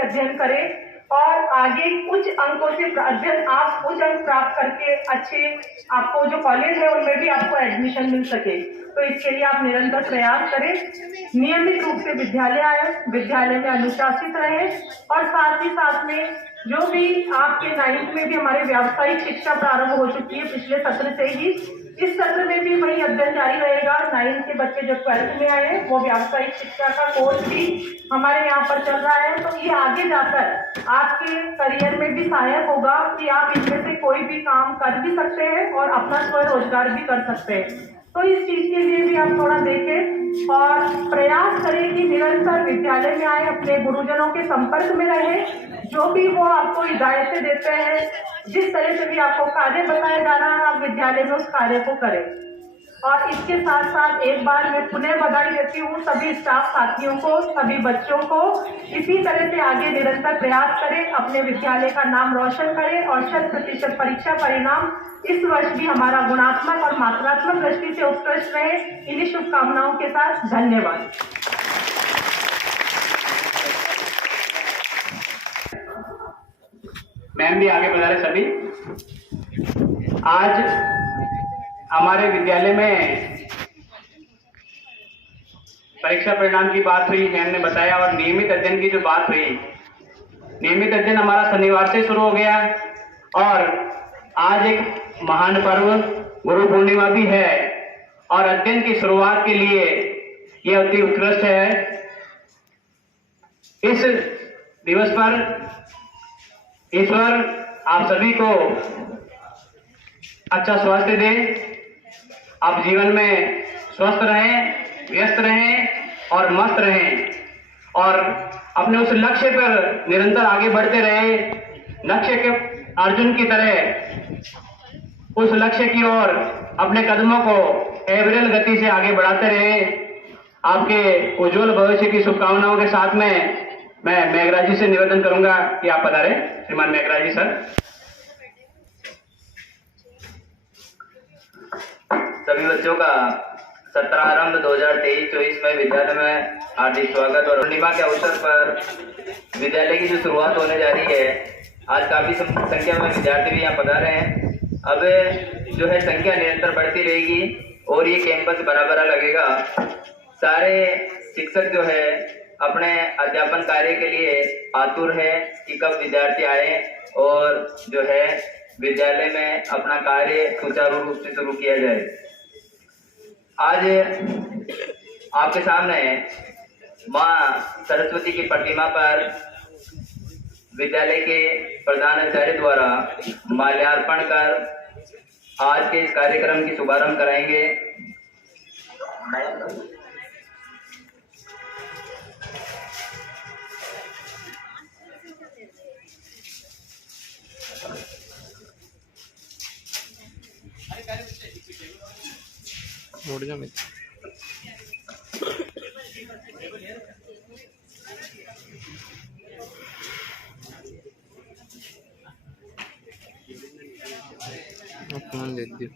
अध्ययन करें और आगे उच्च अंकों से अध्ययन आप उच्च अंक प्राप्त करके अच्छे आपको जो कॉलेज है उनमें भी आपको एडमिशन मिल सके। तो इसके लिए आप निरंतर प्रयास करें, नियमित रूप से विद्यालय आए, विद्यालय में अनुशासित रहे और साथ ही साथ में जो भी आपके 9th में भी हमारे व्यावसायिक शिक्षा प्रारंभ हो चुकी है पिछले सत्र से ही, इस सत्र में भी वही अध्ययन जारी रहेगा। 9th के बच्चे जो 12th में आए हैं वो व्यावसायिक शिक्षा का कोर्स भी हमारे यहाँ पर चल रहा है। तो ये आगे जाकर आपके करियर में भी सहायक होगा कि आप इनमें से कोई भी काम कर भी सकते हैं और अपना स्वरोजगार भी कर सकते हैं। तो इस चीज के लिए भी आप थोड़ा देखें और प्रयास करें कि निरंतर विद्यालय में आए, अपने गुरुजनों के संपर्क में रहें, जो भी वो आपको हिदायतें देते हैं, जिस तरह से भी आपको कार्य बताया जा रहा है आप विद्यालय में उस कार्य को करें। और इसके साथ साथ एक बार मैं पुनः बधाई देती हूँ सभी स्टाफ साथियों को, सभी बच्चों को। इसी तरह से आगे निरंतर प्रयास करें, अपने विद्यालय का नाम रोशन करें और 100% परीक्षा परिणाम इस वर्ष भी हमारा गुणात्मक और मात्रात्मक दृष्टि से उत्कृष्ट रहे। इन्हीं शुभकामनाओं के साथ धन्यवाद। मैम भी आगे बढ़ा रहे सभी। आज हमारे विद्यालय में परीक्षा परिणाम की बात हुई, मैम ने बताया, और नियमित अध्ययन की जो बात हुई, नियमित अध्ययन हमारा शनिवार से शुरू हो गया और आज एक महान पर्व गुरु पूर्णिमा भी है और अध्ययन की शुरुआत के लिए यह अति उत्कृष्ट है। इस दिवस पर ईश्वर आप सभी को अच्छा स्वास्थ्य दे, आप जीवन में स्वस्थ रहें, व्यस्त रहें और मस्त रहें और अपने उस लक्ष्य पर निरंतर आगे बढ़ते रहे। लक्ष्य के अर्जुन की तरह उस लक्ष्य की ओर अपने कदमों को एवरेल गति से आगे बढ़ाते रहे। आपके उज्जवल भविष्य की शुभकामनाओं के साथ में मैं मेघराज जी से निवेदन करूंगा कि आप पधारें। श्रीमान मेघराज जी सर। सभी बच्चों का सत्रारंभ 2023-24 में विद्यालय में हार्दिक स्वागत। और पूर्णिमा के अवसर पर विद्यालय की जो शुरुआत होने जा रही है, आज काफी संख्या में विद्यार्थी भी यहाँ पधारे हैं। अब जो है संख्या निरंतर बढ़ती रहेगी और ये कैंपस भरा भरा लगेगा। सारे शिक्षक जो है अपने अध्यापन कार्य के लिए आतुर है कि कब विद्यार्थी आए और जो है विद्यालय में अपना कार्य सुचारू रूप से शुरू किया जाए। आज आपके सामने माँ सरस्वती की प्रतिमा पर विद्यालय के प्रधानाचार्य द्वारा माल्यार्पण कर आज के इस कार्यक्रम की शुभारंभ कराएंगे। फोन दे दियो।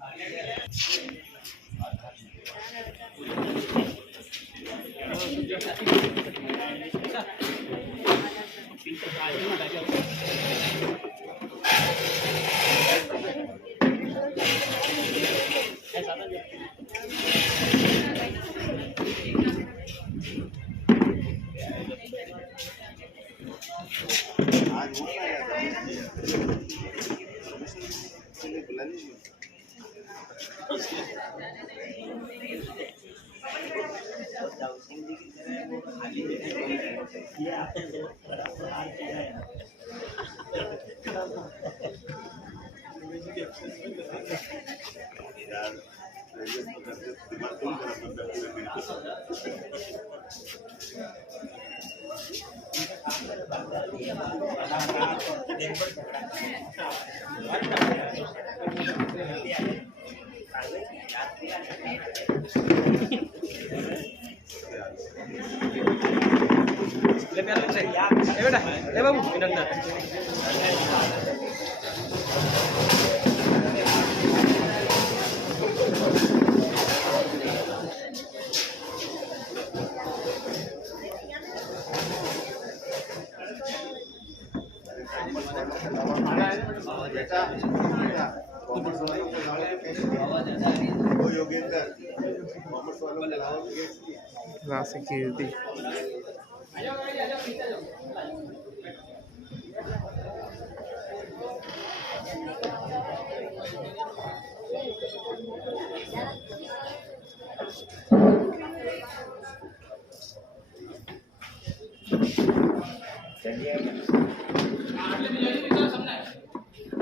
राशि कीर्ति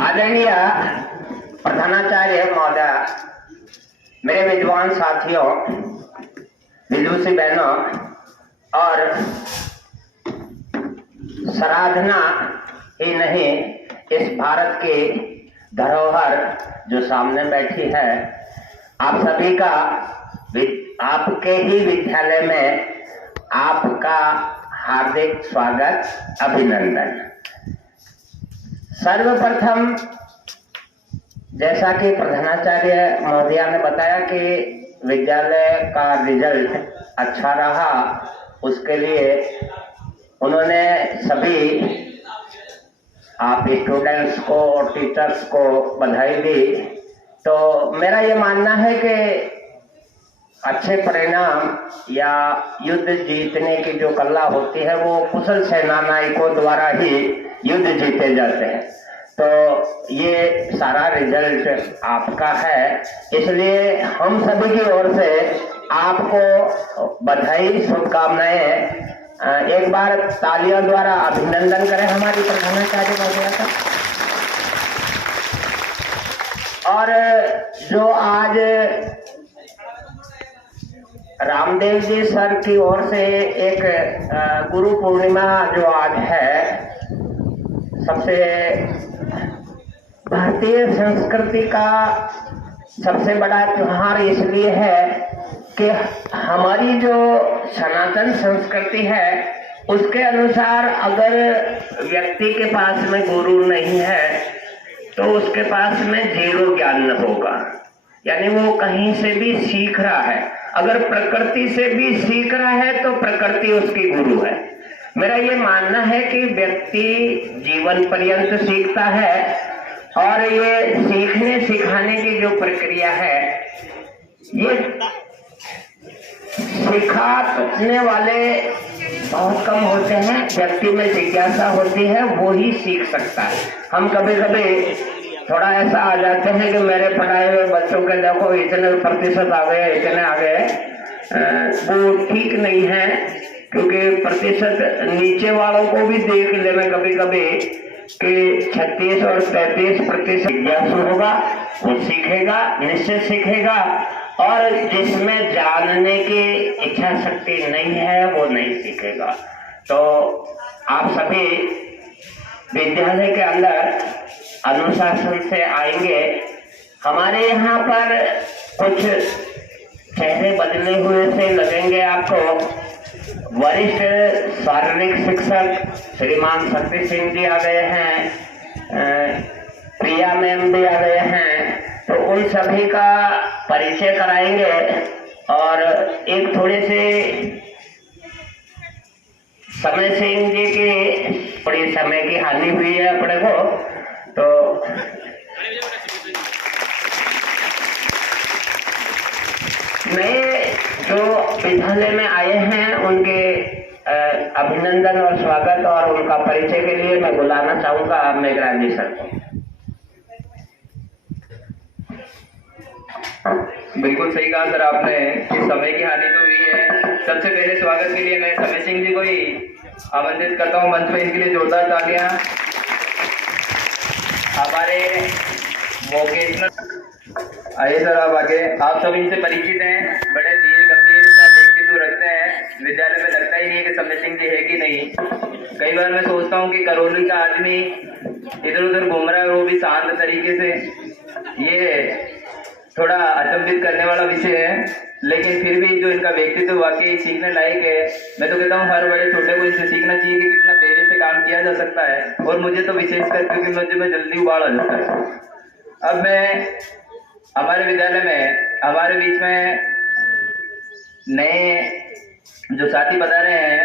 आदरणीय प्रधानाचार्य महोदय, मेरे विद्वान साथियों, विदुषी बहनों और सराधना ही नहीं, इस भारत की धरोहर जो सामने बैठी है, आप सभी का आपके ही विद्यालय में आपका हार्दिक स्वागत, अभिनंदन। सर्वप्रथम जैसा कि प्रधानाचार्य महोदया ने बताया कि विद्यालय का रिजल्ट अच्छा रहा, उसके लिए उन्होंने सभी आप स्टूडेंट्स को और टीचर्स को बधाई दी। तो मेरा ये मानना है कि अच्छे परिणाम या युद्ध जीतने की जो कला होती है वो कुशल सेनानायकों द्वारा ही युद्ध जीते जाते हैं। तो ये सारा रिजल्ट आपका है, इसलिए हम सभी की ओर से आपको बधाई, शुभकामनाएं। एक बार तालियों द्वारा अभिनंदन करें हमारी प्रधानाचार्य महोदया का। और जो आज रामदेव जी सर की ओर से एक गुरु पूर्णिमा जो आज है, सबसे भारतीय संस्कृति का सबसे बड़ा त्योहार इसलिए है कि हमारी जो सनातन संस्कृति है उसके अनुसार अगर व्यक्ति के पास में गुरु नहीं है तो उसके पास में जीरो ज्ञान होगा, यानी वो कहीं से भी सीख रहा है। अगर प्रकृति से भी सीख रहा है तो प्रकृति उसकी गुरु है। मेरा ये मानना है कि व्यक्ति जीवन पर्यंत सीखता है और ये सीखने सिखाने की जो प्रक्रिया है, ये सिखाने वाले बहुत कम होते हैं। व्यक्ति में जिज्ञासा होती है, वो ही सीख सकता है। हम कभी कभी थोड़ा ऐसा आ जाते हैं कि मेरे पढ़ाए हुए बच्चों के देखो इतने प्रतिशत आ गए, इतने आ गए, वो ठीक नहीं है, क्योंकि प्रतिशत नीचे वालों को भी देख लेना कभी कभी कि 36 और 33% जिज्ञासु होगा, वो सीखेगा, निश्चित सीखेगा। और जिसमें जानने की इच्छा शक्ति नहीं है वो नहीं सीखेगा। तो आप सभी विद्यालय के अंदर अनुशासन से आएंगे। हमारे यहाँ पर कुछ चेहरे बदले हुए से लगेंगे आपको। वरिष्ठ शारीरिक शिक्षक श्रीमान शक्ति सिंह जी आ गए हैं, प्रिया मैम भी आ गए हैं, तो उन सभी का परिचय कराएंगे। और एक थोड़े से समय सिंह जी की थोड़ी समय की हानि हुई है अपने को, तो नए जो विद्यालय में आए हैं उनके अभिनंदन और स्वागत और उनका परिचय के लिए मैं बुलाना चाहूंगा मेघराज जी सर को। बिल्कुल सही कहा सर आपने कि समय की हानि तो हुई है। सबसे पहले स्वागत के लिए मैं समय सिंह जी को ही आमंत्रित करता हूँ मंच पे, इनके लिए जोरदार तालियां। हमारे वोकेशनल आइए सर आप आगे। आप सब इनसे परिचित हैं, बड़े धीर गंभीर सा व्यक्तित्व रखते हैं। विद्यालय में लगता ही नहीं है कि समय सिंह जी है कि नहीं। कई बार मैं सोचता हूँ कि करौली का आदमी इधर उधर घूम रहा है, वो भी शांत तरीके से। ये थोड़ा अचंभित करने वाला विषय है, लेकिन फिर भी जो इनका व्यक्तित्व वाकई सीखने लायक है। मैं तो कहता हूँ हर बड़े छोटे को इनसे सीखना चाहिए कि कितना धैर्य से काम किया जा सकता है। और मुझे तो विशेषकर क्योंकि मुझे में जल्दी उबाल आ जाता है। अब मैं हमारे विद्यालय में हमारे बीच में नए जो साथी बता रहे हैं,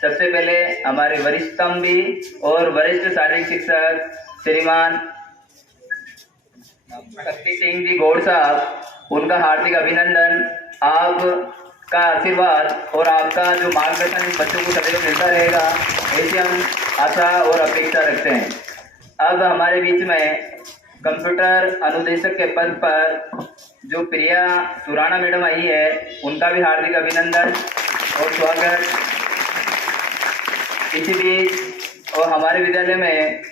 सबसे पहले हमारे वरिष्ठतम भी और वरिष्ठ शारीरिक शिक्षक श्रीमान शक्ति सिंह जी गौड़ साहब, उनका हार्दिक अभिनंदन। आपका आशीर्वाद और आपका जो मार्गदर्शन इन बच्चों को सदैव मिलता रहेगा, ऐसी हम आशा और अपेक्षा रखते हैं। अब हमारे बीच में कंप्यूटर अनुदेशक के पद पर जो प्रिया सुराना मैडम आई है, उनका भी हार्दिक अभिनंदन और स्वागत। इसी बीच और हमारे विद्यालय में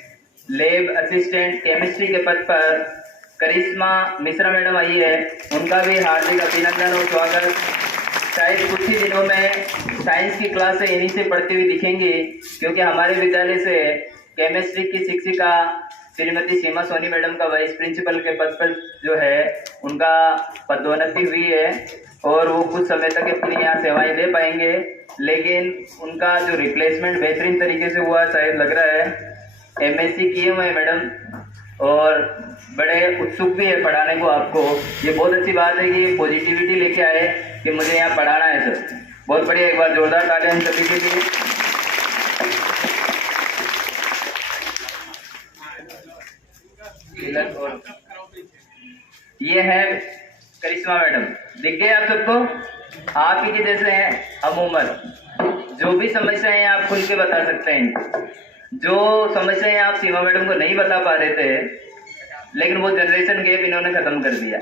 लैब असिस्टेंट केमिस्ट्री के पद पर करिश्मा मिश्रा मैडम आई है, उनका भी हार्दिक अभिनंदन और स्वागत। शायद कुछ ही दिनों में साइंस की क्लास इन्हीं से पढ़ती हुई दिखेंगी, क्योंकि हमारे विद्यालय से केमिस्ट्री की शिक्षिका श्रीमती सीमा सोनी मैडम का वाइस प्रिंसिपल के पद पर जो है उनका पदोन्नति हुई है और वो कुछ समय तक अपनी यहाँ सेवाएं दे पाएंगे, लेकिन उनका जो रिप्लेसमेंट बेहतरीन तरीके से हुआ शायद लग रहा है। एमएससी किए हुए हैं मैडम और बड़े उत्सुक भी है पढ़ाने को आपको। ये बहुत अच्छी बात है कि पॉजिटिविटी लेके आए कि मुझे यहाँ पढ़ाना है सर, बहुत बढ़िया। एक बार जोरदार तालियां हम सभी के लिए। ये है करिश्मा मैडम, दिख गए आप सबको? आप ही के जैसे हैं हम उम्र, जो भी समस्याएं आप खुल के बता सकते हैं। जो समस्याएं आप सीमा मैडम को नहीं बता पा रहे थे, लेकिन वो जनरेशन गैप इन्होंने खत्म कर दिया।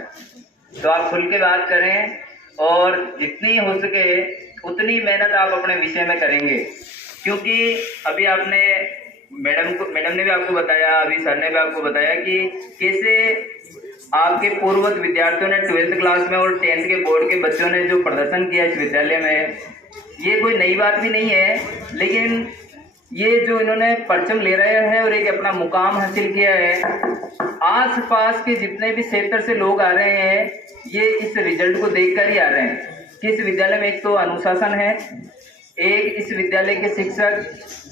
तो आप खुल के बात करें और जितनी हो सके उतनी मेहनत आप अपने विषय में करेंगे, क्योंकि अभी आपने मैडम ने भी आपको बताया, अभी सर ने भी आपको बताया कि कैसे आपके पूर्ववत विद्यार्थियों ने 12th क्लास में और 10th के बोर्ड के बच्चों ने जो प्रदर्शन किया इस विद्यालय में, ये कोई नई बात भी नहीं है, लेकिन ये जो इन्होंने परचम ले रहे हैं और एक अपना मुकाम हासिल किया है, आसपास के जितने भी क्षेत्र से लोग आ रहे हैं ये इस रिजल्ट को देखकर ही आ रहे हैं कि इस विद्यालय में एक तो अनुशासन है, एक इस विद्यालय के शिक्षक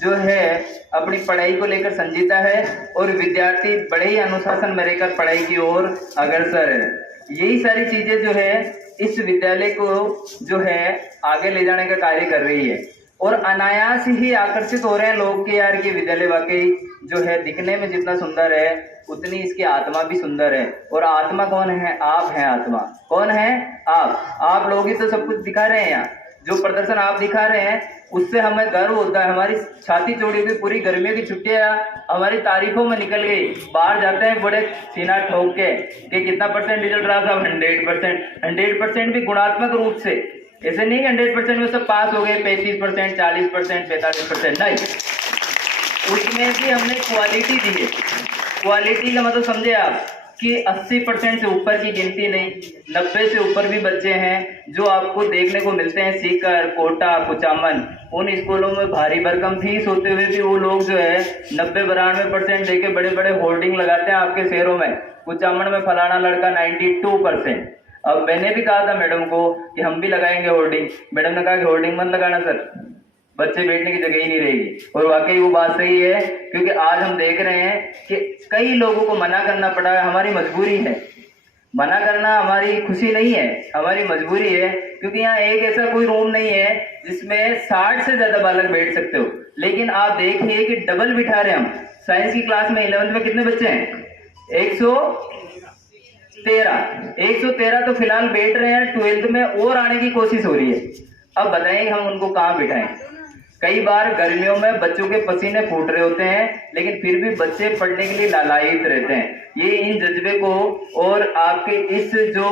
जो है अपनी पढ़ाई को लेकर संजीदा है और विद्यार्थी बड़े ही अनुशासन में रहकर पढ़ाई की ओर अग्रसर है। यही सारी चीजें जो है इस विद्यालय को जो है आगे ले जाने का कार्य कर रही है और अनायास ही आकर्षित हो रहे हैं लोग कि यार ये विद्यालय वाकई जो है दिखने में जितना सुंदर है उतनी इसकी आत्मा भी सुंदर है। और आत्मा कौन है? आप हैं आत्मा। कौन है? आप लोग ही तो सब कुछ दिखा रहे हैं। यहाँ जो प्रदर्शन आप दिखा रहे हैं उससे हमें गर्व होता है, हमारी छाती चौड़ी हुई। पूरी गर्मियों की छुट्टियां हमारी तारीफों में निकल गई, बाहर जाते हैं बड़े सीना ठोक के कि कितना परसेंट रिजल्ट रहा साहब? 100%। 100% भी गुणात्मक रूप से, ऐसे नहीं 100% में सब पास हो गए, 35%, 40%, 45%, नहीं, उसमें भी हमने क्वालिटी दी है। क्वालिटी का मतलब समझे आप कि 80% से ऊपर की गिनती नहीं, 90 से ऊपर भी बच्चे हैं जो आपको देखने को मिलते हैं सीकर, कोटा, कुचामन। उन स्कूलों में भारी भरकम फीस होते हुए भी वो लोग जो है 90-92% देके बड़े बड़े होर्डिंग लगाते हैं आपके शहरों में। कुचामन में फलाना लड़का 92%। अब मैंने भी कहा था मैडम को कि हम भी लगाएंगे होर्डिंग, मैडम ने कहा कि होर्डिंग मत लगाना सर, बच्चे बैठने की जगह ही नहीं रहेगी। और वाकई वो बात सही है, क्योंकि आज हम देख रहे हैं कि कई लोगों को मना करना पड़ा है। हमारी मजबूरी है, मना करना हमारी खुशी नहीं है, हमारी मजबूरी है, क्योंकि यहाँ एक ऐसा कोई रूम नहीं है जिसमें 60 से ज्यादा बालक बैठ सकते हो। लेकिन आप देखिए कि डबल बिठा रहे हम। साइंस की क्लास में 11th में कितने बच्चे हैं? 113 तो फिलहाल बैठ रहे हैं। 12th में और आने की कोशिश हो रही है। अब बताएं हम उनको कहाँ बिठाएं? कई बार गर्मियों में बच्चों के पसीने फूट रहे होते हैं, लेकिन फिर भी बच्चे पढ़ने के लिए लालायित रहते हैं। ये इन जज्बे को और आपके इस जो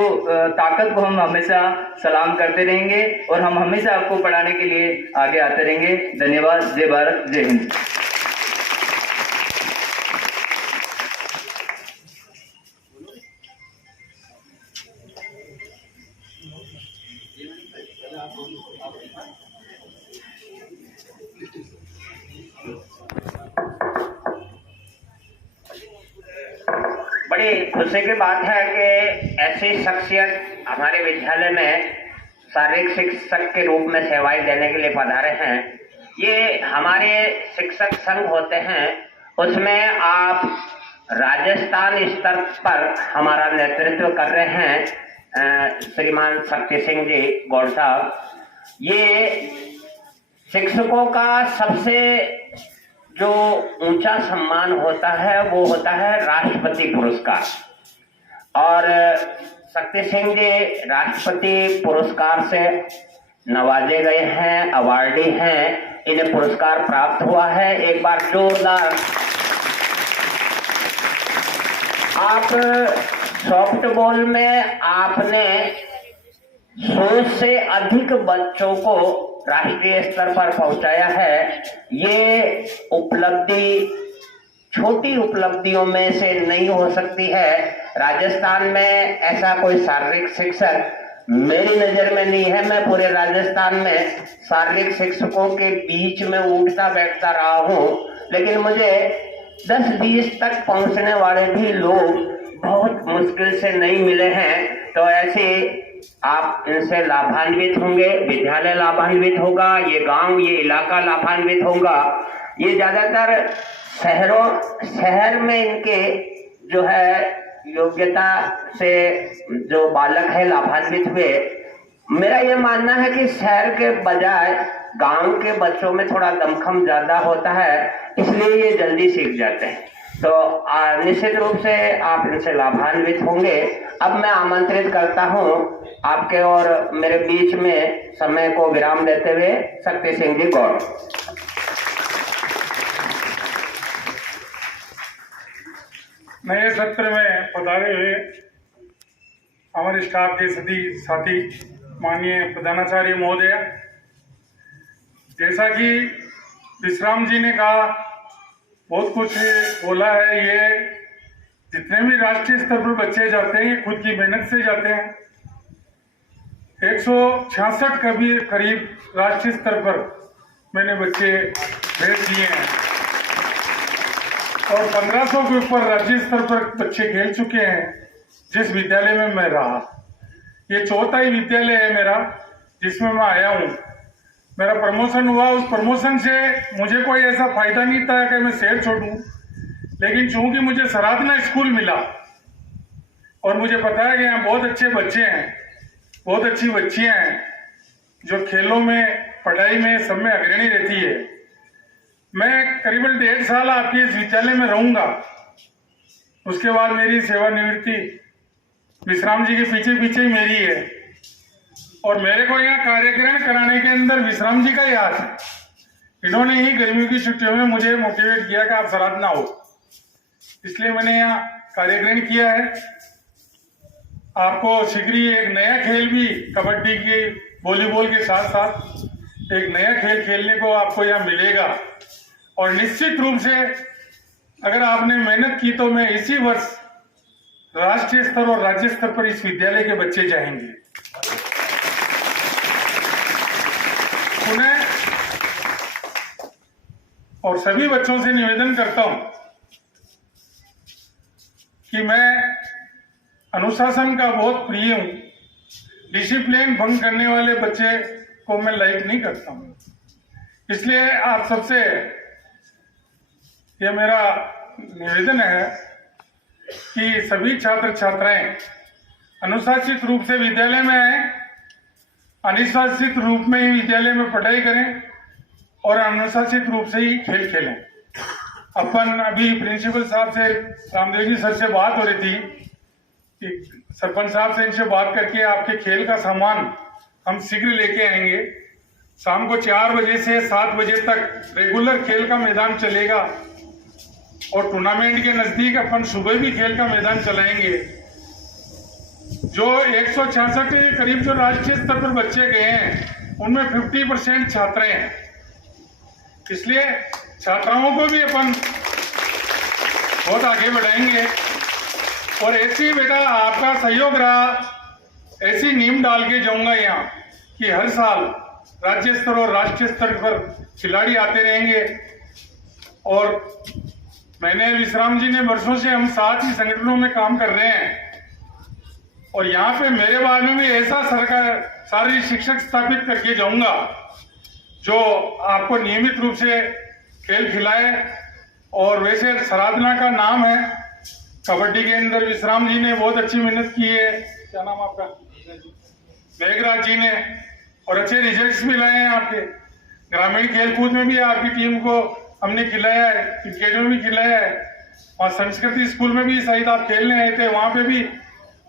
ताकत को हम हमेशा सलाम करते रहेंगे और हम हमेशा आपको पढ़ाने के लिए आगे आते रहेंगे। धन्यवाद। जय भारत, जय हिंद। बड़ी खुशी की बात है कि ऐसी शख्सियत हमारे विद्यालय में शारीरिक शिक्षक के रूप में सेवाएं देने के लिए पधारे हैं। ये हमारे शिक्षक संघ होते हैं, उसमें आप राजस्थान स्तर पर हमारा नेतृत्व कर रहे हैं श्रीमान शक्ति सिंह जी गौड़ साहब। ये शिक्षकों का सबसे जो ऊंचा सम्मान होता है वो होता है राष्ट्रपति पुरस्कार, और शक्ति सिंह जी राष्ट्रपति पुरस्कार से नवाजे गए हैं, अवार्डी हैं, इन्हें पुरस्कार प्राप्त हुआ है। एक बार जोरदार आप सॉफ्टबॉल में आपने 100 से अधिक बच्चों को राष्ट्रीय स्तर पर पहुंचाया है। ये उपलब्धि छोटी उपलब्धियों में से नहीं हो सकती है। राजस्थान में ऐसा कोई शारीरिक शिक्षक मेरी नजर में नहीं है। मैं पूरे राजस्थान में शारीरिक शिक्षकों के बीच में उठता बैठता रहा हूं, लेकिन मुझे 10-20 तक पहुंचने वाले भी लोग बहुत मुश्किल से नहीं मिले हैं। तो ऐसे आप इनसे लाभान्वित होंगे, विद्यालय लाभान्वित होगा, ये गांव, ये इलाका लाभान्वित होगा। ये ज्यादातर शहर में इनके जो है योग्यता से जो बालक है लाभान्वित हुए। मेरा ये मानना है कि शहर के बजाय गांव के बच्चों में थोड़ा दमखम ज्यादा होता है, इसलिए ये जल्दी सीख जाते हैं। तो निश्चित रूप से आप इनसे लाभान्वित होंगे। अब मैं आमंत्रित करता हूं आपके और मेरे बीच में समय को विराम देते हुए शक्ति सिंह जी गौर। नए सत्र में पधारे हुए हमारे स्टाफ के सभी साथी, माननीय प्रधानाचार्य महोदय, जैसा कि विश्राम जी ने कहा, बहुत कुछ बोला है। ये जितने भी राष्ट्रीय स्तर पर बच्चे जाते हैं ये खुद की मेहनत से जाते हैं। 166 करीब राष्ट्रीय स्तर पर मैंने बच्चे भेज दिए हैं और 1500 के ऊपर राज्य स्तर पर बच्चे खेल चुके हैं जिस विद्यालय में मैं रहा। ये चौथा ही विद्यालय है मेरा जिसमें मैं आया हूँ। मेरा प्रमोशन हुआ, उस प्रमोशन से मुझे कोई ऐसा फायदा नहीं था कि मैं शहर छोड़ूं, लेकिन चूंकि मुझे सराधना स्कूल मिला और मुझे पता है कि यहाँ बहुत अच्छे बच्चे हैं, बहुत अच्छी बच्चियां हैं जो खेलों में, पढ़ाई में, सब में अग्रणी रहती है। मैं करीबन 1.5 साल आपके इस विद्यालय में रहूंगा। उसके बाद मेरी सेवानिवृत्ति विश्राम जी के पीछे पीछे ही मेरी है और मेरे को यहाँ कार्यक्रम कराने के अंदर विश्राम जी का ही हाथ है। इन्होंने ही गर्मियों की छुट्टियों में मुझे मोटिवेट किया कि आप सराधना हो, इसलिए मैंने यहाँ कार्यक्रम किया है। आपको शीघ्र ही एक नया खेल भी कबड्डी के, वॉलीबॉल के साथ साथ एक नया खेल खेलने को आपको यहाँ मिलेगा और निश्चित रूप से अगर आपने मेहनत की तो मैं इसी वर्ष राष्ट्रीय स्तर और राज्य स्तर पर इस विद्यालय के बच्चे जाएंगे। उन्हें और सभी बच्चों से निवेदन करता हूं कि मैं अनुशासन का बहुत प्रिय हूं। डिसिप्लिन भंग करने वाले बच्चे को मैं लाइक नहीं करता हूं। इसलिए आप सबसे यह मेरा निवेदन है कि सभी छात्र छात्राएं अनुशासित रूप से विद्यालय में आए, अनुशासित रूप में ही विद्यालय में पढ़ाई करें और अनुशासित रूप से ही खेल खेलें। अपन अभी प्रिंसिपल साहब से, रामदेव जी सर से बात हो रही थी कि सरपंच साहब से इनसे बात करके आपके खेल का सामान हम शीघ्र लेके आएंगे। शाम को 4 बजे से 7 बजे तक रेगुलर खेल का मैदान चलेगा और टूर्नामेंट के नजदीक अपन सुबह भी खेल का मैदान चलाएंगे। जो 166 के करीब जो राष्ट्रीय स्तर पर बच्चे गए हैं उनमें 50% छात्र हैं, इसलिए छात्राओं को भी अपन बहुत आगे बढ़ाएंगे। और ऐसी बेटा आपका सहयोग रहा, ऐसी नींव डाल के जाऊंगा यहाँ कि हर साल राज्य स्तर और राष्ट्रीय स्तर पर खिलाड़ी आते रहेंगे। और मैंने, विश्राम जी ने, वर्षों से हम साथ ही संगठनों में काम कर रहे हैं और यहाँ पे मेरे बाद में भी ऐसा शारीरिक शिक्षक स्थापित करके जाऊंगा जो आपको नियमित रूप से खेल खिलाए। और वैसे सराधना का नाम है, कबड्डी के अंदर विश्राम जी ने बहुत अच्छी मेहनत की है, क्या नाम आपका, मेघराज जी ने, और अच्छे रिजल्ट्स भी लाए हैं आपके। ग्रामीण खेलकूद में भी आपकी टीम को हमने खिलाया है, क्रिकेट में भी खिलाया है, और संस्कृति स्कूल में भी शायद आप खेलने आए थे, वहां पे भी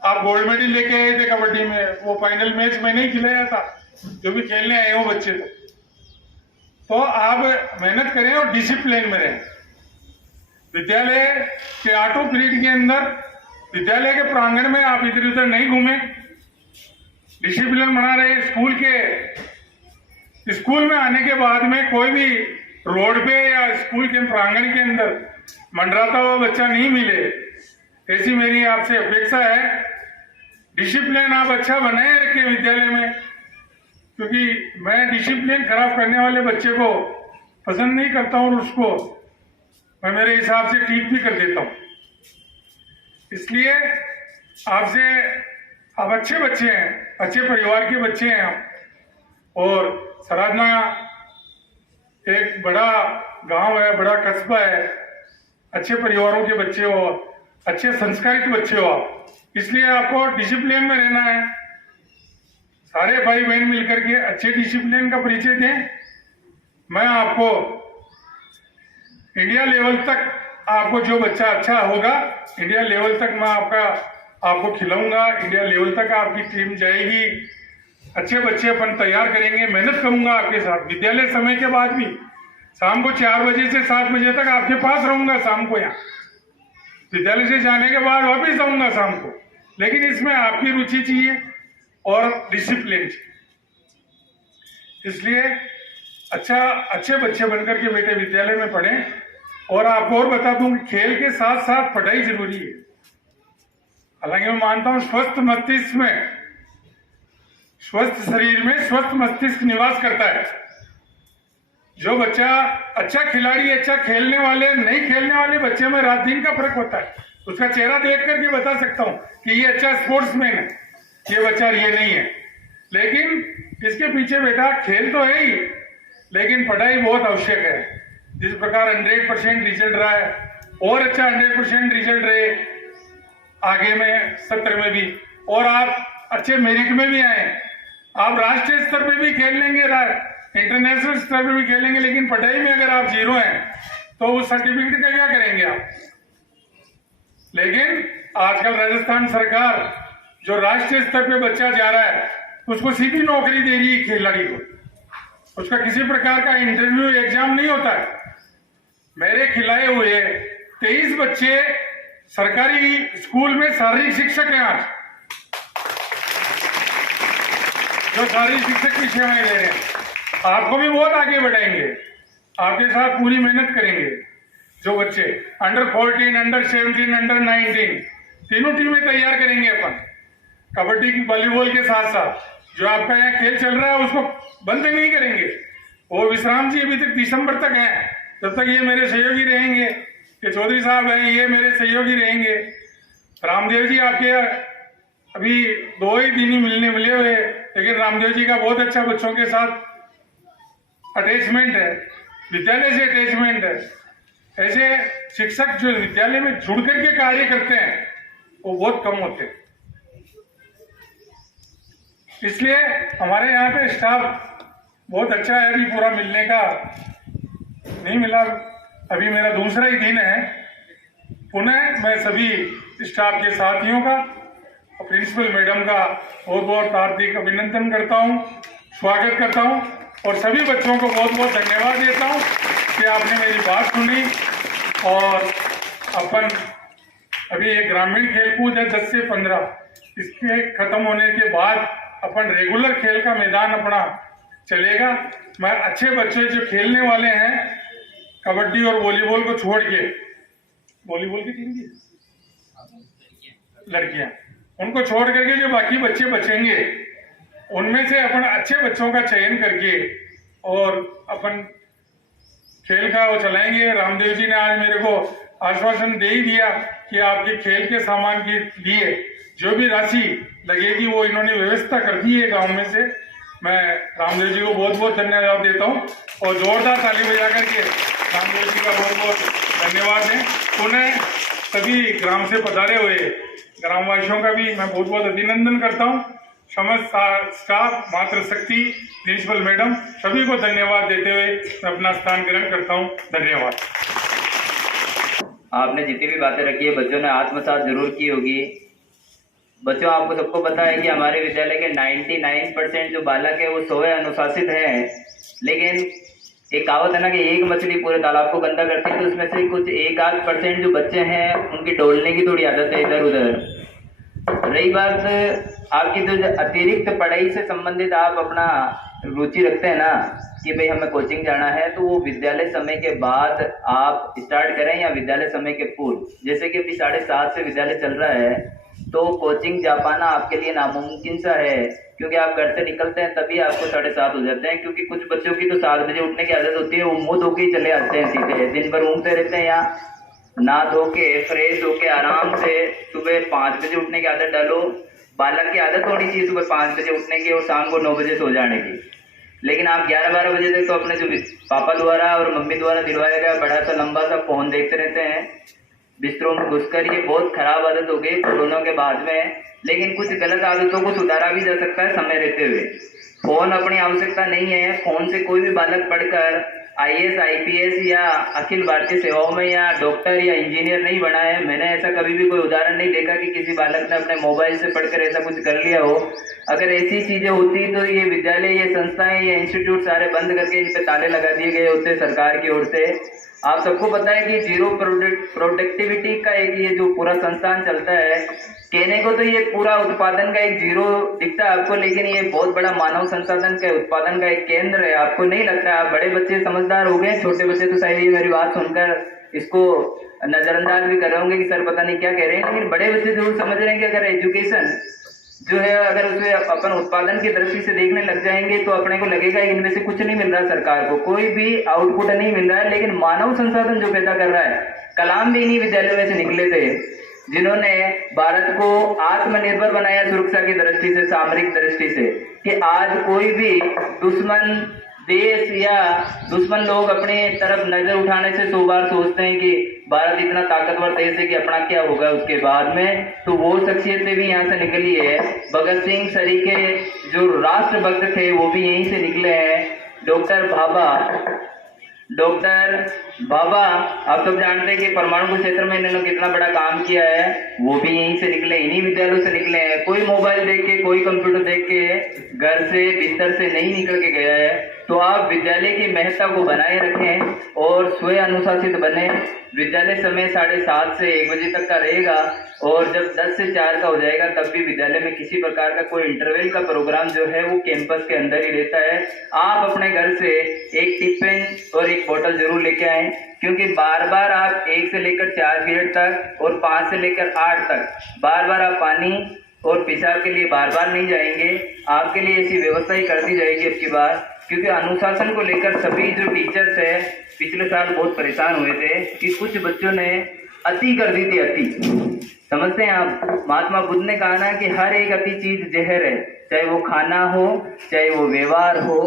आप गोल्ड मेडल लेके आए थे कबड्डी में। वो फाइनल मैच मैंने ही खिलाया था, जो भी खेलने आए हो बच्चे तो आप मेहनत करें और डिसिप्लिन में रहें। विद्यालय के आटो पीरियड के अंदर विद्यालय के प्रांगण में आप इधर उधर नहीं घूमें, डिसिप्लिन बना रहे। स्कूल में आने के बाद में कोई भी रोड पे या स्कूल के प्रांगण के अंदर मंडराता हुआ बच्चा नहीं मिले, ऐसी मेरी आपसे अपेक्षा है। डिसिप्लिन आप अच्छा बनाए रखें विद्यालय में, क्योंकि मैं डिसिप्लिन खराब करने वाले बच्चे को पसंद नहीं करता हूँ और उसको मैं मेरे हिसाब से ठीक भी कर देता हूँ। इसलिए आपसे, आप अच्छे बच्चे हैं, अच्छे परिवार के बच्चे हैं आप, और सराधना एक बड़ा गांव है, बड़ा कस्बा है, अच्छे परिवारों के बच्चे हो, अच्छे संस्कारित बच्चे हो आप, इसलिए आपको डिसिप्लिन में रहना है। सारे भाई बहन मिलकर के अच्छे डिसिप्लिन का परिचय दें। मैं आपको इंडिया लेवल तक, आपको जो बच्चा अच्छा होगा इंडिया लेवल तक मैं आपको खिलाऊंगा। इंडिया लेवल तक आपकी टीम जाएगी, अच्छे बच्चे अपन तैयार करेंगे। मेहनत करूंगा आपके साथ, विद्यालय समय के बाद भी शाम को 4 बजे से 7 बजे तक आपके पास रहूंगा। शाम को यहाँ विद्यालय से जाने के बाद वापिस आऊंगा शाम को, लेकिन इसमें आपकी रुचि चाहिए और डिसिप्लिन चाहिए। इसलिए अच्छे बच्चे बनकर के बेटे विद्यालय में पढ़ें। और आपको और बता दूं कि खेल के साथ साथ पढ़ाई जरूरी है। हालांकि मैं मानता हूं स्वस्थ मस्तिष्क में, स्वस्थ शरीर में स्वस्थ मस्तिष्क निवास करता है। जो बच्चा अच्छा खिलाड़ी, अच्छा खेलने वाले, नहीं खेलने वाले बच्चे में रात दिन का फर्क होता है। उसका चेहरा देख करके बता सकता हूं कि ये अच्छा स्पोर्ट्समैन है, ये बच्चा ये नहीं है। लेकिन इसके पीछे बेटा खेल तो है ही, लेकिन पढ़ाई बहुत आवश्यक है। जिस प्रकार 100% रिजल्ट रहा है, और अच्छा 100% रिजल्ट रहे आगे में सत्र में भी, और आप अच्छे मेरिट में भी आए, आप राष्ट्रीय स्तर पे भी खेल लेंगे, इंटरनेशनल स्तर पे भी खेलेंगे, लेकिन पढ़ाई में अगर आप 0 हैं तो उस सर्टिफिकेट का क्या करेंगे आप। लेकिन आजकल राजस्थान सरकार जो राष्ट्रीय स्तर पे बच्चा जा रहा है उसको सीधी नौकरी दे रही है खिलाड़ी को, उसका किसी प्रकार का इंटरव्यू एग्जाम नहीं होता है। मेरे खिलाए हुए 23 बच्चे सरकारी स्कूल में शारीरिक शिक्षक हैं आज, जो शारीरिक शिक्षक की सेवाएं ले रहे हैं। आपको भी बहुत आगे बढ़ाएंगे, आपके साथ पूरी मेहनत करेंगे। जो बच्चे अंडर 14, अंडर 17, अंडर 19 तीनों टीमें तैयार करेंगे अपन, कबड्डी की, वॉलीबॉल के साथ साथ जो आपका यहाँ खेल चल रहा है उसको बंद नहीं करेंगे। वो विश्राम जी अभी तक दिसंबर तक है, जब तक ये मेरे सहयोगी रहेंगे, ये चौधरी साहब हैं, ये मेरे सहयोगी रहेंगे। रामदेव जी आपके अभी 2 ही दिन ही मिले हुए, लेकिन रामदेव जी का बहुत अच्छा बच्चों के साथ अटैचमेंट है, विद्यालय से अटैचमेंट है। ऐसे शिक्षक जो विद्यालय में जुड़ करके कार्य करते हैं वो बहुत कम होते हैं। इसलिए हमारे यहाँ पे स्टाफ बहुत अच्छा है, अभी पूरा मिलने का नहीं मिला, अभी मेरा दूसरा ही दिन है। पुनः मैं सभी स्टाफ के साथियों का और प्रिंसिपल मैडम का बहुत बहुत हार्दिक अभिनंदन करता हूँ, स्वागत करता हूँ, और सभी बच्चों को बहुत बहुत धन्यवाद देता हूँ कि आपने मेरी बात सुनी। और अपन अभी एक ग्रामीण खेलकूद है 10 से 15, इसके खत्म होने के बाद अपन रेगुलर खेल का मैदान अपना चलेगा। मैं अच्छे बच्चे जो खेलने वाले हैं कबड्डी और वॉलीबॉल को छोड़ के, वॉलीबॉल की टीम की लड़कियां, उनको छोड़ करके जो बाकी बच्चे बचेंगे उनमें से अपन अच्छे बच्चों का चयन करके और अपन खेल का वो चलाएंगे। रामदेव जी ने आज मेरे को आश्वासन दे ही दिया कि आपके खेल के सामान के लिए जो भी राशि लगेगी वो इन्होंने व्यवस्था कर दी है गांव में से। मैं रामदेव जी को बहुत बहुत धन्यवाद देता हूं और जोरदार ताली बजा करके रामदेव जी का बहुत बहुत धन्यवाद है। पुनः सभी ग्राम से पधारे हुए ग्रामवासियों का भी मैं बहुत बहुत अभिनंदन करता हूं। समस्त स्टाफ, मातृशक्ति, प्रिंसिपल मैडम, सभी को धन्यवाद देते हुए मैं अपना स्थान ग्रहण करता हूँ। धन्यवाद। आपने जितनी भी बातें रखी है बच्चों ने आत्मसात जरूर की होगी। बच्चों, आपको सबको पता है कि हमारे विद्यालय के 99% जो बालक है वो सोए अनुशासित हैं, लेकिन एक कहावत है ना कि एक मछली पूरे तालाब को गंदा करती है, तो उसमें से कुछ 1-8% जो बच्चे हैं उनकी डोलने की थोड़ी आदत है इधर उधर। रही बात आपकी जो अतिरिक्त पढ़ाई से संबंधित आप अपना रुचि रखते हैं ना कि भाई हमें कोचिंग जाना है, तो वो विद्यालय समय के बाद आप स्टार्ट करें या विद्यालय समय के पूर्व। जैसे कि अभी 7:30 से विद्यालय चल रहा है, तो कोचिंग जा पाना आपके लिए नामुमकिन सा है, क्योंकि आप घर से निकलते हैं तभी आपको 7:30 हो जाते हैं। क्योंकि कुछ बच्चों की तो 7 बजे उठने की आदत होती है, वो मुँह धो के ही चले आते हैं सीधे, दिन भर ऊँगते रहते हैं। या ना धो के फ्रेश होके आराम से सुबह 5 बजे उठने की आदत डालो। बालक की आदत होनी चाहिए सुबह 5 बजे उठने की और शाम को 9 बजे सो जाने की। लेकिन आप 11-12 बजे तक तो अपने जो पापा द्वारा और मम्मी द्वारा दिलवाया गया बड़ा सा लंबा सा फोन देखते रहते हैं बिस्तरों में घुसकर। ये बहुत खराब आदत हो गई कोरोना के बाद में, लेकिन कुछ गलत आदतों को सुधारा भी जा सकता है समय रहते हुए। फोन अपनी आवश्यकता नहीं है। फोन से कोई भी बालक पढ़कर IAS, IPS या अखिल भारतीय सेवाओं में या डॉक्टर या इंजीनियर नहीं बना है। मैंने ऐसा कभी भी कोई उदाहरण नहीं देखा कि किसी बालक ने अपने मोबाइल से पढ़कर ऐसा कुछ कर लिया हो। अगर ऐसी चीजें होती तो ये विद्यालय, ये संस्थाएं, ये इंस्टीट्यूट सारे बंद करके इन पे ताले लगा दिए गए होते सरकार की ओर से। आप सबको पता है कि जीरो प्रोडक्टिविटी का एक ये जो पूरा संस्थान चलता है, कहने को तो ये पूरा उत्पादन का एक जीरो दिखता है आपको, लेकिन ये बहुत बड़ा मानव संसाधन का उत्पादन का एक केंद्र है। आपको नहीं लगता? आप बड़े बच्चे समझदार हो गए, छोटे बच्चे तो शायद ये मेरी बात सुनकर इसको नजरअंदाज भी कर रहे होंगे कि सर पता नहीं क्या कह रहे हैं, लेकिन बड़े बच्चे जरूर समझ रहे हैं कि अगर एजुकेशन जो है अगर उसे अपन उत्पादन की दृष्टि से देखने लग जाएंगे तो अपने को लगेगा इनमें से कुछ नहीं मिल रहा, सरकार को कोई भी आउटपुट नहीं मिल रहा है। लेकिन मानव संसाधन जो पैदा कर रहा है, कलाम भी इन्हीं विद्यालयों में से निकले थे जिन्होंने भारत को आत्मनिर्भर बनाया सुरक्षा की दृष्टि से, सामरिक दृष्टि से, कि आज कोई भी दुश्मन देश या दुश्मन लोग अपने तरफ नजर उठाने से 100 बार सोचते हैं कि भारत इतना ताकतवर देश है कि अपना क्या होगा उसके बाद में। तो वो शख्सियतें भी यहाँ से निकली है। भगत सिंह सरीखे जो राष्ट्रभक्त थे वो भी यहीं से निकले हैं। डॉक्टर भाभा आप सब जानते हैं कि परमाणु क्षेत्र में इन्होंने कितना बड़ा काम किया है, वो भी यहीं से निकले, इन्हीं विद्यालयों से निकले हैं। कोई मोबाइल देख के, कोई कंप्यूटर देख के घर से बिस्तर से नहीं निकल के गया है। तो आप विद्यालय की महत्ता को बनाए रखें और स्वयं अनुशासित बने। विद्यालय समय 7:30 से 1 बजे तक का रहेगा और जब 10 से 4 का हो जाएगा तब भी विद्यालय में किसी प्रकार का कोई इंटरवल का प्रोग्राम जो है वो कैंपस के अंदर ही रहता है। आप अपने घर से एक टिफिन और एक बोतल जरूर लेके आएं, क्योंकि बार बार आप 1 से लेकर 4 पीरियड तक और 5 से लेकर 8 तक बार बार आप पानी और पेशाब के लिए बार बार नहीं जाएंगे। आपके लिए ऐसी व्यवस्था ही कर दी जाएगी अब की बार, क्योंकि अनुशासन को लेकर सभी जो टीचर्स है पिछले साल बहुत परेशान हुए थे कि कुछ बच्चों ने अति कर दी थी। अति समझते हैं आप? महात्मा बुद्ध ने कहा ना कि हर एक अति चीज जहर है, चाहे वो खाना हो, चाहे वो व्यवहार हो,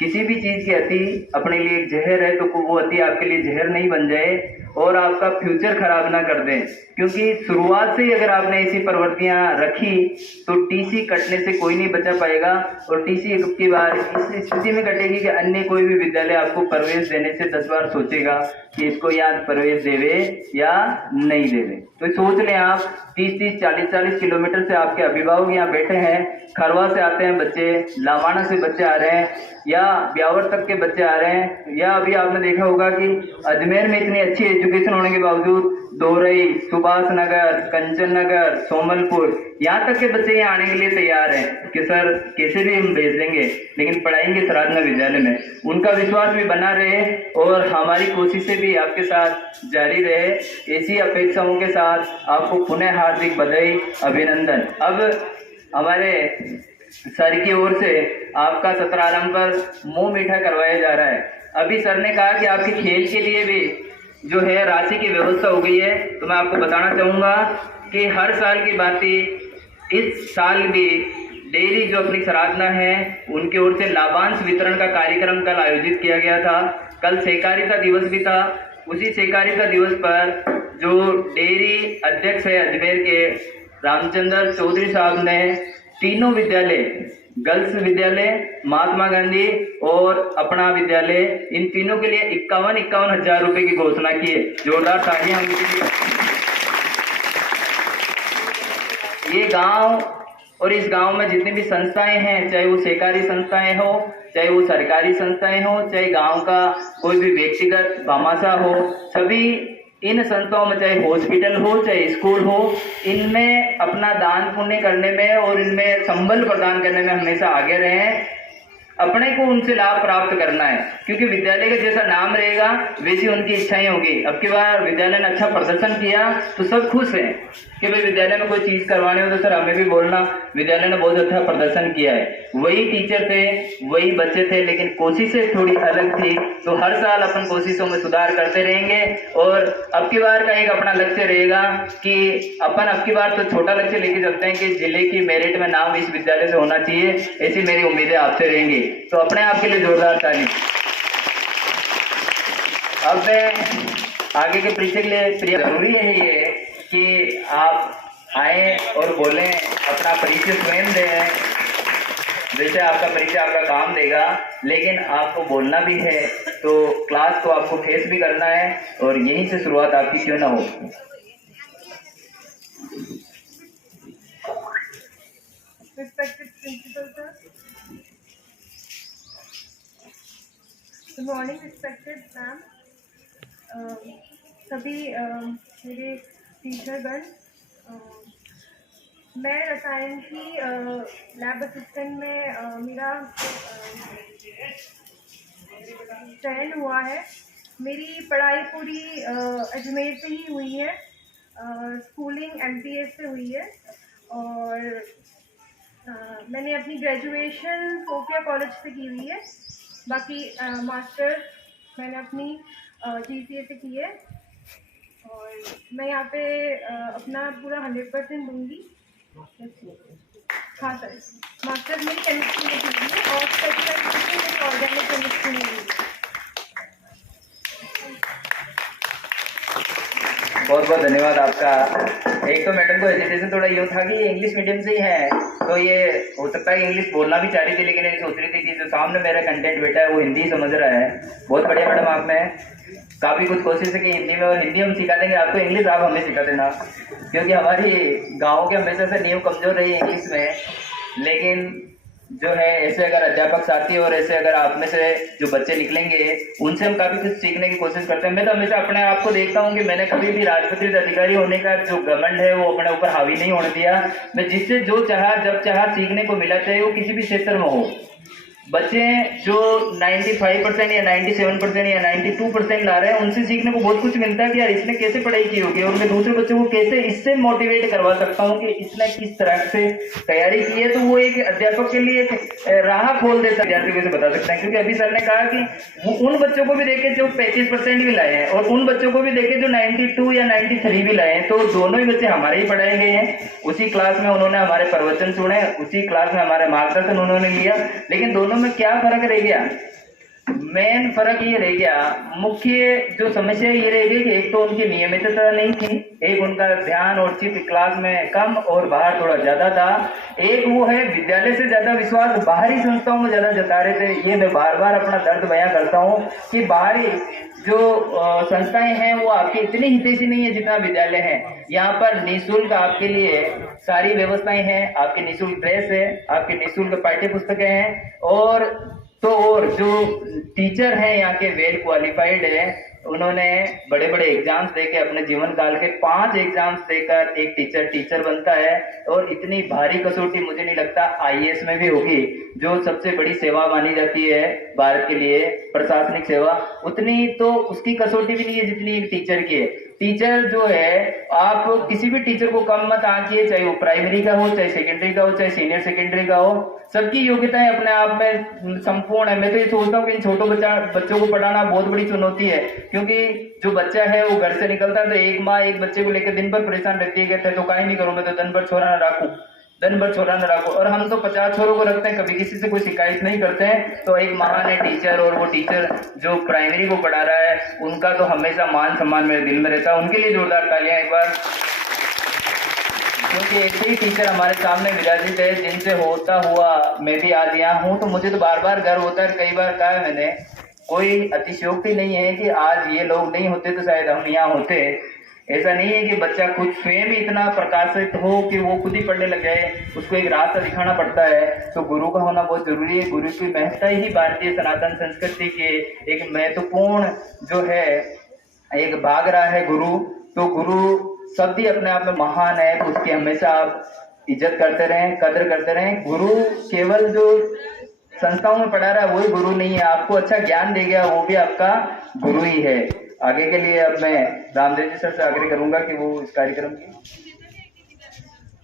किसी भी चीज की अति अपने लिए एक जहर है। तो वो अति आपके लिए जहर नहीं बन जाए और आपका फ्यूचर खराब ना कर दें, क्योंकि शुरुआत से ही अगर आपने ऐसी प्रवृत्तियां रखी तो टीसी कटने से कोई नहीं बचा पाएगा। और टीसी की बार इस स्थिति में कटेगी कि अन्य कोई भी विद्यालय आपको प्रवेश देने से 10 बार सोचेगा कि इसको या प्रवेश देवे या नहीं देवे। तो सोच लें आप, 30-30, 40-40 किलोमीटर से आपके अभिभावक यहाँ बैठे हैं, खरवा से आते हैं बच्चे, लावाना से बच्चे आ रहे हैं, या ब्यावर तक के बच्चे आ रहे हैं, या अभी आपने देखा होगा कि अजमेर में इतनी अच्छी एजुकेशन होने के बावजूद दोरई, सुभाष नगर, कंचन नगर, सोमलपुर, यहाँ तक के बच्चे यहाँ आने के लिए तैयार हैं कि सर कैसे भी हम भेज देंगे लेकिन पढ़ाएंगे सराधना विद्यालय में। उनका विश्वास भी बना रहे और हमारी कोशिशें भी आपके साथ जारी रहे। ऐसी अपेक्षाओं के साथ आपको पुनः हार्दिक बधाई, अभिनंदन। अब हमारे सर की ओर से आपका सत्रारंभ पर मुंह मीठा करवाया जा रहा है। अभी सर ने कहा कि आपके खेल के लिए भी जो है राशि की व्यवस्था हो गई है। तो मैं आपको बताना चाहूँगा कि हर साल की बाती इस साल भी डेयरी जो अपनी सराधना है उनकी ओर से लाभांश वितरण का कार्यक्रम कल आयोजित किया गया था। कल सहकारिता दिवस भी था। उसी सहकारिता दिवस पर जो डेयरी अध्यक्ष है अजमेर के रामचंद्र चौधरी साहब ने तीनों विद्यालय, गर्ल्स विद्यालय, महात्मा गांधी और अपना विद्यालय, इन तीनों के लिए 51 हजार रुपए की घोषणा की है। जोरदार तालियां उनके लिए। ये गांव और इस गांव में जितनी भी संस्थाएं हैं, चाहे वो सहकारी संस्थाएं हो, चाहे वो सरकारी संस्थाएं हो, चाहे गांव का कोई भी व्यक्तिगत भामाशाह हो, सभी इन संस्थाओं में, चाहे हॉस्पिटल हो, चाहे स्कूल हो, इनमें अपना दान पुण्य करने में और इनमें संबल प्रदान करने में हमेशा आगे रहें। अपने को उनसे लाभ प्राप्त करना है, क्योंकि विद्यालय का जैसा नाम रहेगा वैसी उनकी इच्छाएं होगी। अब की बार विद्यालय ने अच्छा प्रदर्शन किया तो सब खुश हैं कि भाई विद्यालय में कोई चीज करवानी हो तो सर हमें भी बोलना, विद्यालय ने बहुत अच्छा प्रदर्शन किया है। वही टीचर थे, वही बच्चे थे, लेकिन कोशिशें थोड़ी अलग थी। तो हर साल अपन कोशिशों में सुधार करते रहेंगे और अब की बार का एक अपना लक्ष्य रहेगा कि अपन अब की बार तो छोटा लक्ष्य लेके चलते हैं कि जिले की मेरिट में नाम इस विद्यालय से होना चाहिए। ऐसी मेरी उम्मीदें आपसे रहेंगी, तो अपने आप के लिए जोरदार ताली। अब मैं आगे के परिचय के लिए जरूरी है ये कि आप आए और बोलें, अपना परिचय स्वयं दें। जैसे आपका परिचय आपका काम देगा, लेकिन आपको बोलना भी है, तो क्लास को आपको फेस भी करना है और यहीं से शुरुआत आपकी क्यों ना हो। Respected principal sir, good morning respected ma'am, सभी मेरे टीचरगण, मैं रसायन की लैब असिस्टेंट में मेरा चयन हुआ है। मेरी पढ़ाई पूरी अजमेर से ही हुई है, स्कूलिंग MPS से हुई है और मैंने अपनी ग्रेजुएशन सोफिया कॉलेज से की हुई है। बाकी मास्टर मैंने अपनी GCA से की है और मैं यहाँ पे अपना पूरा 100% दूंगी। हाँ सर, मास्टर मेरी केमिस्ट्री में की हुई है और स्पेशलाइजेशन मेरी ऑर्गेनिक केमिस्ट्री में हुई है। बहुत बहुत धन्यवाद आपका। एक तो मैडम को एजुकेशन थोड़ा यूँ था कि ये इंग्लिश मीडियम से ही है, तो ये हो सकता है इंग्लिश बोलना भी चाह रही थी, लेकिन ये सोच रही थी कि जो सामने मेरा कंटेंट बैठा है वो हिंदी समझ रहा है। बहुत बढ़िया मैडम, आपने काफ़ी कुछ कोशिश है कि हिंदी में, और हिंदी हम सिखा देंगे आपको, इंग्लिश आप हमें सिखा देना, क्योंकि हमारी गाँव के हमेशा से नींव कमज़ोर रही है इंग्लिश में। लेकिन जो है ऐसे अगर अध्यापक साथी और ऐसे अगर आप में से जो बच्चे निकलेंगे, उनसे हम काफ़ी कुछ सीखने की कोशिश करते हैं। मैं तो हमेशा अपने आप को देखता हूँ कि मैंने कभी भी राजपत्रित अधिकारी होने का जो घमंड है वो अपने ऊपर हावी नहीं होने दिया। मैं जिससे जो चाहा जब चाहा सीखने को मिला, चाहे वो किसी भी क्षेत्र में हो। बच्चे जो 95% या 97% या 92% ला रहे हैं, उनसे सीखने को बहुत कुछ मिलता है कि यार इसने कैसे पढ़ाई की होगी और मैं दूसरे बच्चों को कैसे इससे मोटिवेट करवा सकता हूँ कि इसने किस तरह से तैयारी की है। तो वो एक अध्यापक के लिए एक राह खोल देता है, विद्यार्थियों को बता सकते हैं। क्योंकि अभी सर ने कहा कि वो उन बच्चों को भी देखे जो 35% भी लाए हैं और उन बच्चों को भी देखे जो 92 या 93 भी लाए हैं, तो दोनों ही बच्चे हमारे ही पढ़ाए गए हैं। उसी क्लास में उन्होंने हमारे प्रवचन सुने, उसी क्लास में हमारे मार्गदर्शन उन्होंने लिया। लेकिन दोनों में क्या फर्क रह गया? मेन फर्क ये रह गया, मुख्य जो समस्या ये रह गई कि एक तो उनकी नियमितता नहीं थी, एक उनका ध्यान और चित्त क्लास में कम और बाहर थोड़ा ज्यादा था। एक वो है विद्यालय से ज्यादा विश्वास बाहरी संस्थाओं में ज्यादा जता रहे थे। ये मैं बार बार अपना दर्द बयां करता हूँ कि बाहरी जो संस्थाएं हैं वो आपकी इतनी हितैषी नहीं है जितना विद्यालय है। यहाँ पर निःशुल्क आपके लिए सारी व्यवस्थाएं हैं, आपके निःशुल्क ड्रेस है, आपके निःशुल्क पाठ्य पुस्तकें हैं और जो टीचर हैं यहाँ के वेल क्वालिफाइड है। उन्होंने बड़े बड़े एग्जाम्स देके अपने जीवन काल के 5 एग्जाम्स देकर एक टीचर बनता है। और इतनी भारी कसौटी मुझे नहीं लगता IAS में भी होगी, जो सबसे बड़ी सेवा मानी जाती है भारत के लिए, प्रशासनिक सेवा, उतनी तो उसकी कसौटी भी नहीं है जितनी एक टीचर की है। टीचर जो है, आप किसी भी टीचर को कम मत आंकिए, चाहे वो प्राइमरी का हो, चाहे सेकेंडरी का हो, चाहे सीनियर सेकेंडरी का हो। सबकी योग्यताएं अपने आप में संपूर्ण है। मैं तो ये सोचता हूँ कि इन छोटों बच्चों को पढ़ाना बहुत बड़ी चुनौती है, क्योंकि जो बच्चा है वो घर से निकलता है तो एक माँ एक बच्चे को लेकर दिन भर परेशान रहती है, कहते हैं तो काहे नहीं करूँ, मैं तो दिन भर छोरा न रखो। और हम तो 50 छोरों को रखते हैं, कभी किसी से कोई शिकायत नहीं करते हैं। तो एक महान है टीचर, और वो टीचर जो प्राइमरी को पढ़ा रहा है उनका तो हमेशा मान सम्मान मेरे दिल में रहता है। उनके लिए जोरदार तालियां एक बार। क्योंकि ऐसे ही टीचर हमारे सामने विराजित है जिनसे होता हुआ मैं भी आज यहाँ हूँ, तो मुझे तो बार बार गर्व होता है। कई बार कहा है मैंने, कोई अतिशयोक्ति नहीं है कि आज ये लोग नहीं होते तो शायद हम यहाँ होते। ऐसा नहीं है कि बच्चा खुद स्वयं ही इतना प्रकाशित हो कि वो खुद ही पढ़ने लग जाए, उसको एक रास्ता दिखाना पड़ता है। तो गुरु का होना बहुत जरूरी है। गुरु की महत्ता ही भारतीय सनातन संस्कृति के एक महत्वपूर्ण जो है एक भाग रहा है गुरु। तो गुरु सब भी अपने आप में महान है, तो उसकी हमेशा आप इज्जत करते रहें, कदर करते रहें। गुरु केवल जो संस्थाओं में पढ़ा रहा है वही गुरु नहीं है, आपको अच्छा ज्ञान दे गया वो भी आपका गुरु ही है। आगे के लिए अब मैं रामदेव जी सर से आग्रह करूंगा कि वो इस कार्यक्रम की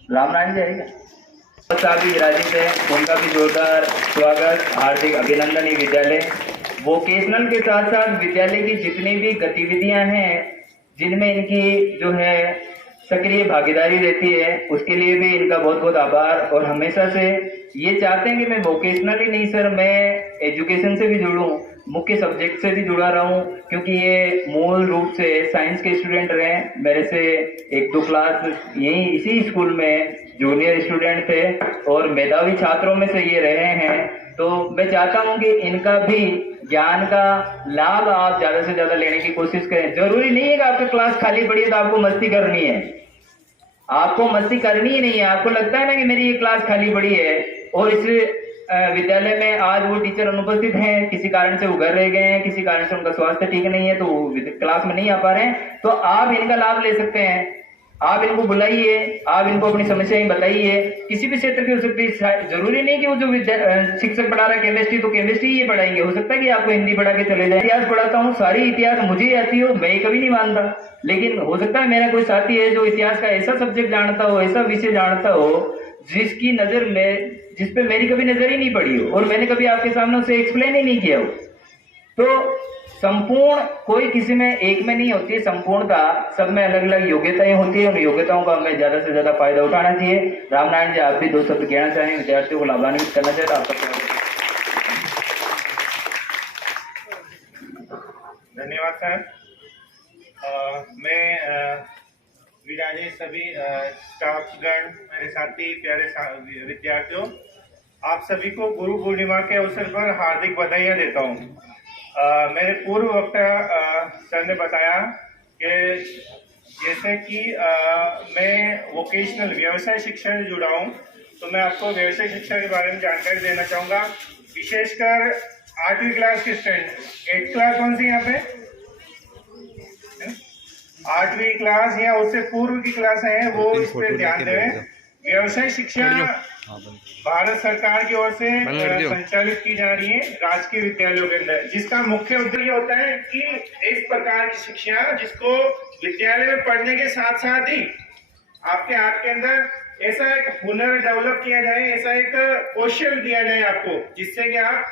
रामनारायण जी आएगा साहब भी विराजित है, उनका भी जोरदार स्वागत, हार्दिक अभिनंदन। ये विद्यालय वोकेशनल के साथ साथ विद्यालय की जितनी भी गतिविधियां हैं जिनमें इनकी जो है सक्रिय भागीदारी रहती है, उसके लिए भी इनका बहुत बहुत आभार। और हमेशा से ये चाहते हैं कि मैं वोकेशनल ही नहीं सर, मैं एजुकेशन से भी जुड़ूं, मुख्य सब्जेक्ट से भी जुड़ा रहा हूँ, क्योंकि ये मूल रूप से साइंस के स्टूडेंट रहे। मेरे से 1-2 क्लास यही इसी स्कूल में जूनियर स्टूडेंट थे और मेधावी छात्रों में से ये रहे हैं। तो मैं चाहता हूँ कि इनका भी ज्ञान का लाभ आप ज्यादा से ज्यादा लेने की कोशिश करें। जरूरी नहीं है कि आपकी क्लास खाली पड़ी है तो आपको मस्ती करनी है, आपको मस्ती करनी ही नहीं है। आपको लगता है ना कि मेरी ये क्लास खाली पड़ी है और इस विद्यालय में आज वो टीचर अनुपस्थित हैं, किसी कारण से वो घर रह गए हैं, किसी कारण से उनका स्वास्थ्य ठीक नहीं है तो वो क्लास में नहीं आ पा रहे हैं, तो आप इनका लाभ ले सकते हैं। आप इनको बुलाइए, आप इनको अपनी समस्याएं बताइए, किसी भी क्षेत्र की हो सकती है। जरूरी नहीं कि वो जो शिक्षक पढ़ा रहा है केमिस्ट्री तो केमिस्ट्री ही पढ़ाएंगे, हो सकता है कि आपको हिंदी पढ़ा के चले जाए। इतिहास पढ़ाता हूँ, सारी इतिहास मुझे आती हो, मैं कभी नहीं मानता, लेकिन हो सकता है मेरा कोई साथी है जो इतिहास का ऐसा सब्जेक्ट जानता हो, ऐसा विषय जानता हो जिसकी नजर में जिस पे मेरी कभी नजर ही नहीं पड़ी हो और मैंने कभी आपके सामने उसे एक्सप्लेन ही नहीं किया हो। तो संपूर्ण कोई किसी में एक में नहीं होती है, संपूर्णता सब में अलग अलग योग्यताएं होती है। उन योग्यताओं का हमें ज्यादा से ज्यादा फायदा उठाना चाहिए। रामनारायण जी, आप भी 2 शब्द कहना चाहें, विद्यार्थियों को लाभान्वित करना चाहिए, आपका धन्यवाद सर। मैं विराजित सभी स्टाफगण, मेरे साथी प्यारे विद्यार्थियों, आप सभी को गुरु पूर्णिमा के अवसर पर हार्दिक बधाइयाँ देता हूँ। मेरे पूर्व वक्ता सर ने बताया कि जैसे कि मैं वोकेशनल व्यवसाय शिक्षा से जुड़ा हूँ, तो मैं आपको व्यवसाय शिक्षा के बारे में जानकारी देना चाहूँगा। विशेषकर 8वीं क्लास के स्टूडेंट, 8th क्लास कौन सी यहाँ पे? 8वीं क्लास या उससे पूर्व की क्लास है, वो इस पे ध्यान दें। व्यवसाय शिक्षा भारत सरकार की ओर से संचालित की जा रही है राजकीय विद्यालयों के अंदर, जिसका मुख्य उद्देश्य होता है कि इस प्रकार की शिक्षा जिसको विद्यालय में पढ़ने के साथ साथ ही आपके हाथ के अंदर ऐसा एक हुनर डेवलप किया जाए, ऐसा एक कौशल दिया जाए आपको, जिससे कि आप